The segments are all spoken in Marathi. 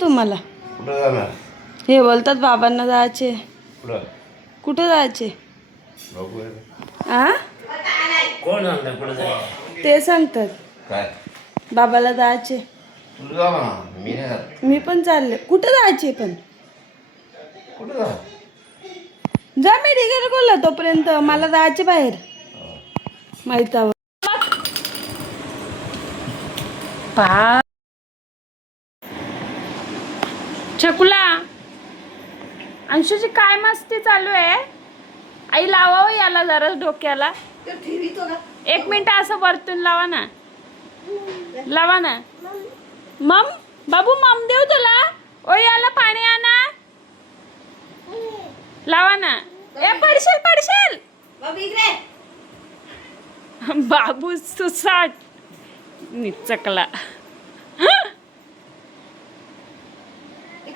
तुम्हाला कुठं जाणार? हे बोलतात बाबांना जायचे. कुठं? कुठे जायचे? बघूया. आ कोण सांगतं कुठं जायचं? ते सांगतात काय? बाबाला जायचे. तुला जा म्हणा, मी नाही जात. मी पण चालले. कुठे जायचे पण? कुठं जा? जा मेडिकल बोलला तोपर्यंत मला जायचे बाहेर. माहितावर पा चकुला अंशूची काय मस्ती चालू आहे. आई लावावं याला जरा डोक्याला. एक मिनिट असं वरतून लावा ना. लावा ना. मम बाबू मम देऊ तुला. ओ याला पाणी आणा. लावा ना. ए पडशील पडशील. बाबू सुसाट निचकला.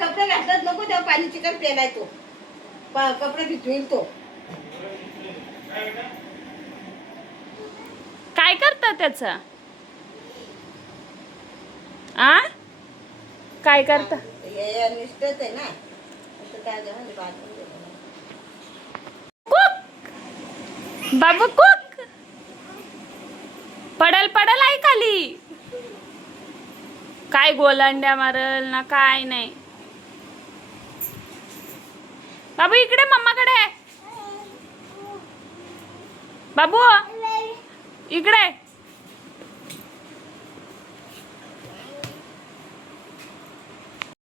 कपडे घातलात नको तेव्हा पाणी चिकन पेलाय तो कपडे भिजवेल तो. काय करता त्याच? आ काय करता? हे निष्ठच आहे ना. काय बाबू कुक पडल पडल आई खाली. काय गोलांड्या मारल ना काय नाही. बाबू इकडे मम्माकडे. बाबू इकडे.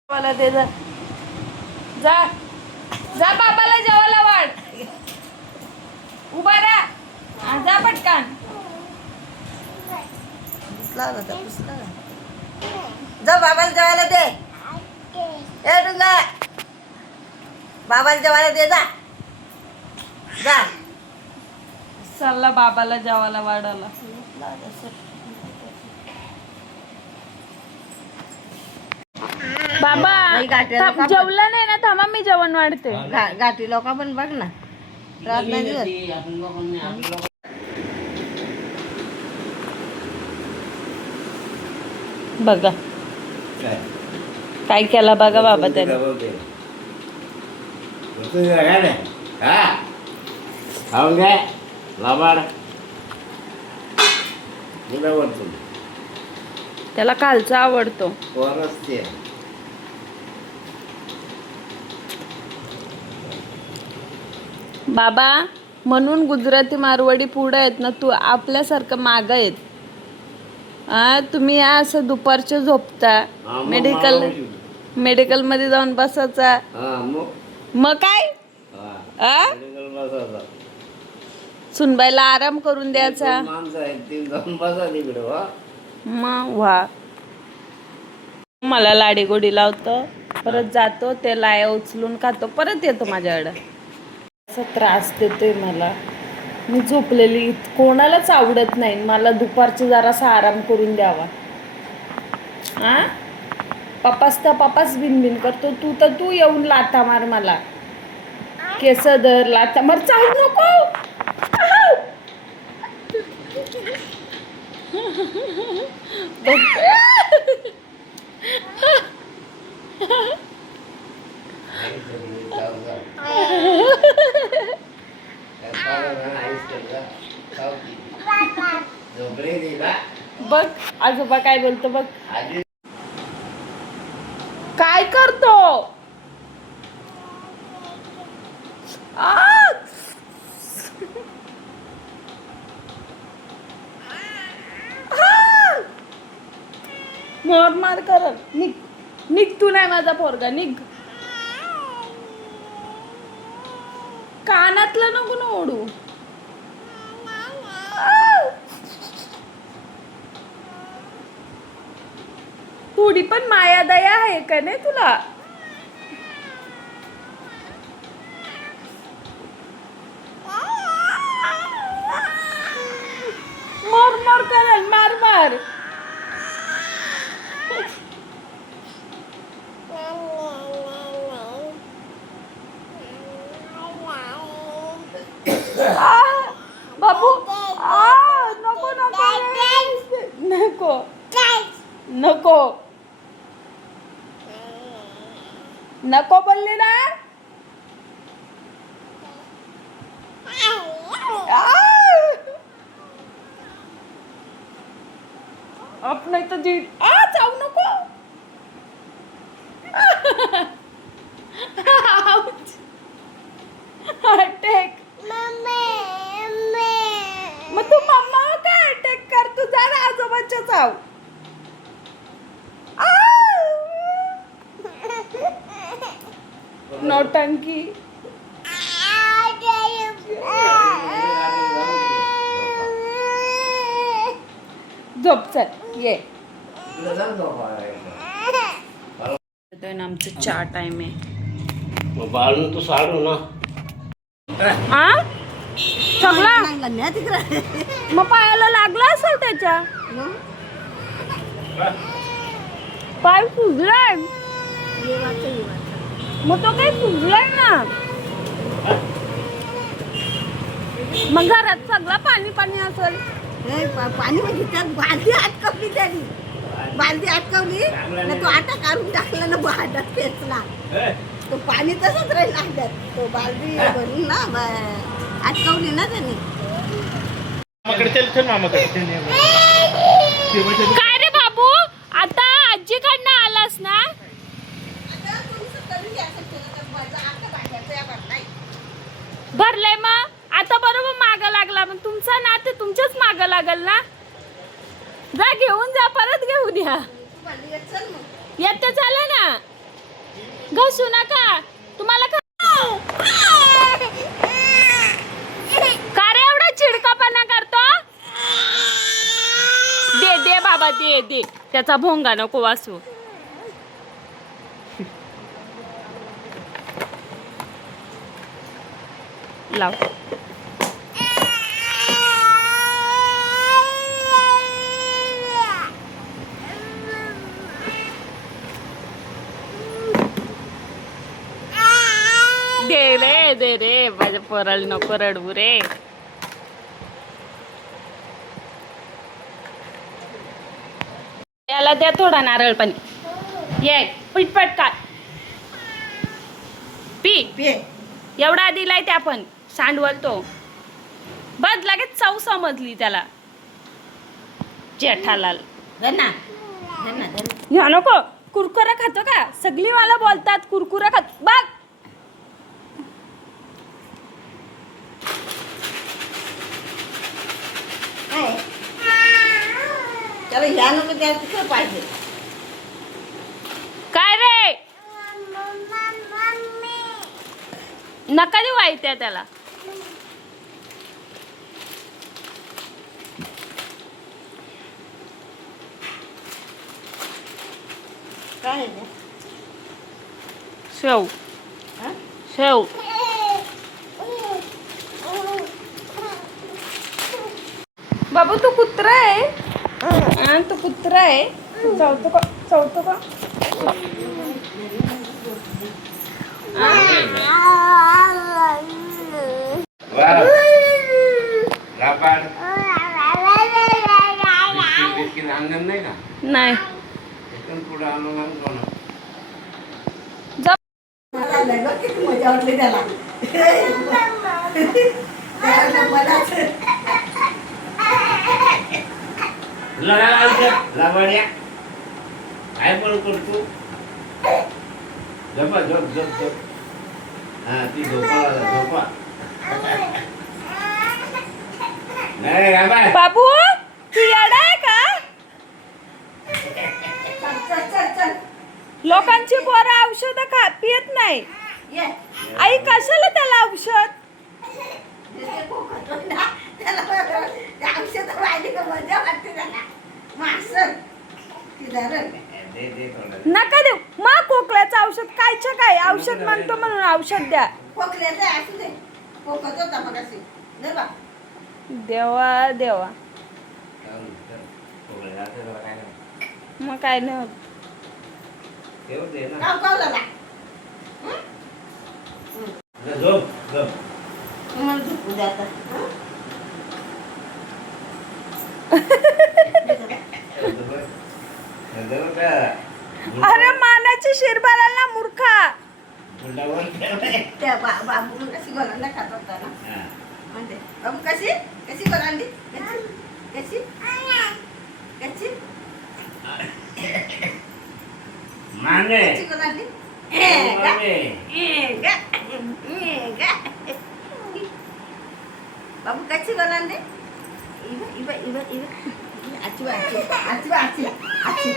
मला दे जा. जा जा बाबाला जेवायला वाढ. उभा राहा. जा पटकन. जा बाबाला जेवायला दे. ए डुंगा बाबाला जेवायला दे जा. जा चालला बाबाला जेवायला वाढायला. बाबा जेवला नाही ना. थांबा मी जेवण वाढते. गाठी लोक पण बघ ना. रात नाही दिवस. बघा काय केला बघा बाबा त्याने. त्याला खालचा आवडतो. बाबा म्हणून गुजराती मारवाडी पुढे आहेत ना. तू आपल्यासारखं माग आहेत. तुम्ही असं दुपारच्या झोपता. मेडिकल मध्ये जाऊन बसायचा. मग काय सुनबाईला आराम करून द्यायचा. मग वा मला लाडी गोडी लावतो. परत जातो ते लाया उचलून खातो. परत येतो माझ्याकडं. असा त्रास देतोय मला. मी झोपलेली कोणालाच आवडत नाही. मला दुपारचं जरासा आराम करून द्यावा. पप्पाच बिनबिन करतो. तू येऊन लाथा मार मला. केस धर लाथा मार. चावू नको. बघ आजोबा काय बोलतो बघ. काय करतो? मार कर. निघ तू नाही माझा पोरगा. निघ. कानातलं नको ना ओढू. थोडी पण माया दया आहे का नाही तुला? मार करेल. मार बाबू नको नको बोलली ना. आप नाही तर जी जाऊ नको. अटॅक. मग तू मम्मा काय अटॅक कर, तू जा ना आजोबाच्या चाव. नौटंकी. झोप चल ये. आमचं चहा टाइम आहे. बाळून तू साडू ना. आ सगळा लागला ना तिकडं. मग पायाला लागला असेल त्याच्या. पाय सुजलाय. मग तो काही सुजलाय ना. मग घरात सगळं पाणी पाणी असेल. पाणी म्हणजे त्यात बालदी अटकवली त्याने. बालदी अटकवली ना, तो आटा काढून टाकला ना, भांड्यात पेचला. तो पाणी तसंच राहील अंड्यात. तो बालदी भरून ना अटकवली ना त्यांनी. काय रे बाबू, आता आजीकडनं आलास ना. भरलंय मग आता बरोबर मागं लागला. मग तुमचा ना ते तुमच्याच मागं लागल ना. जा घेऊन जा, परत घेऊन या. येत चाला ना, घसू नका. तुम्हाला का रे एवढा चिडकापणा करतो. दे दे बाबा दे दे, त्याचा भोंगा नको वासू. लाव. दे रे माझ्या पोराला नको रडवू रे. याला द्या थोडा नारळ पाणी. ये पिटपट का पी. एवढा दिलाय त्या पण सांडवल तो. बस लगेच चव समजली त्याला. जेठालाल ह्या नको. कुरकुरा खातो का. सगळी मला बोलतात कुरकुरा खात. बघ त्याला ह्या नको त्या तिकडं पाहिजे. काय रे नका देऊ आई त्याला. काय आहे शेव हा? शेव. बाबू तू कुत्रा आहे. तू कुत्रा आहे. चौथं का चौथं का. नाही किती मजा वाटली त्याला. काय पण करतो. झोपा झोप झोप झोप. हा ती झोपा. नाही बाबू तू येडा आहे का. लोकांची पोरं औषध पियत नाही. आई कशाला त्याला औषध. नका देऊ. मग खोकल्याचं औषध कायच्या काय. औषध म्हणतो म्हणून औषध द्या. देवा देवा. मग काय नाही होत. अरे मानाची शिरबाला मूर्खा. डबल ठेवलंय. त्या बाबू कशी गोलांना खात होता ना हा. म्हणते बाबू कशी कशी गोलांडी कशी कशी मांगे. कशी गोलांडी मांगे. बाबू कशी गोलांडी इवा इवा इवा इवा आची आची आची आची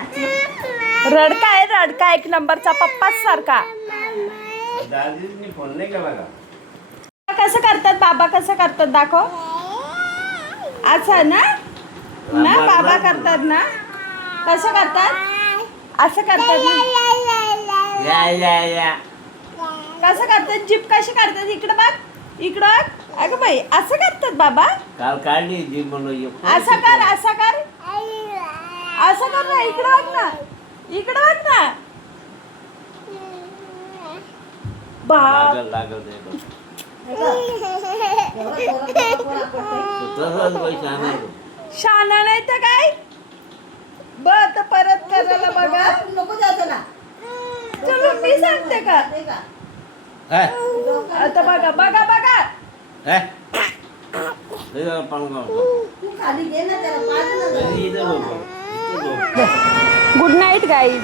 आची रडका एक नंबरचा पप्पाच सारखा. दादीने फोन नाही केला का? कसं करतात बाबा, कसं करतात दाखव. असं ना ना बाबा करतात ना, कसं करतात, असं करतात ना, या कसं करतात, जीप कशी करतात, इकडं बघ इकडं बघ. अगं बाई असं करतात बाबा. काल काढली जी म्हणून असं कर असं कर असं कर ना, इकडं बघ ना, इकडं बघ ना. बाप लागल शाना नाही तर काय. बर परत करायला बघा. नको जायचं ना चलो मी सांगते का. आता बघा बघा बघा. तू खाली घे ना त्याला पाज ना. Good night guys.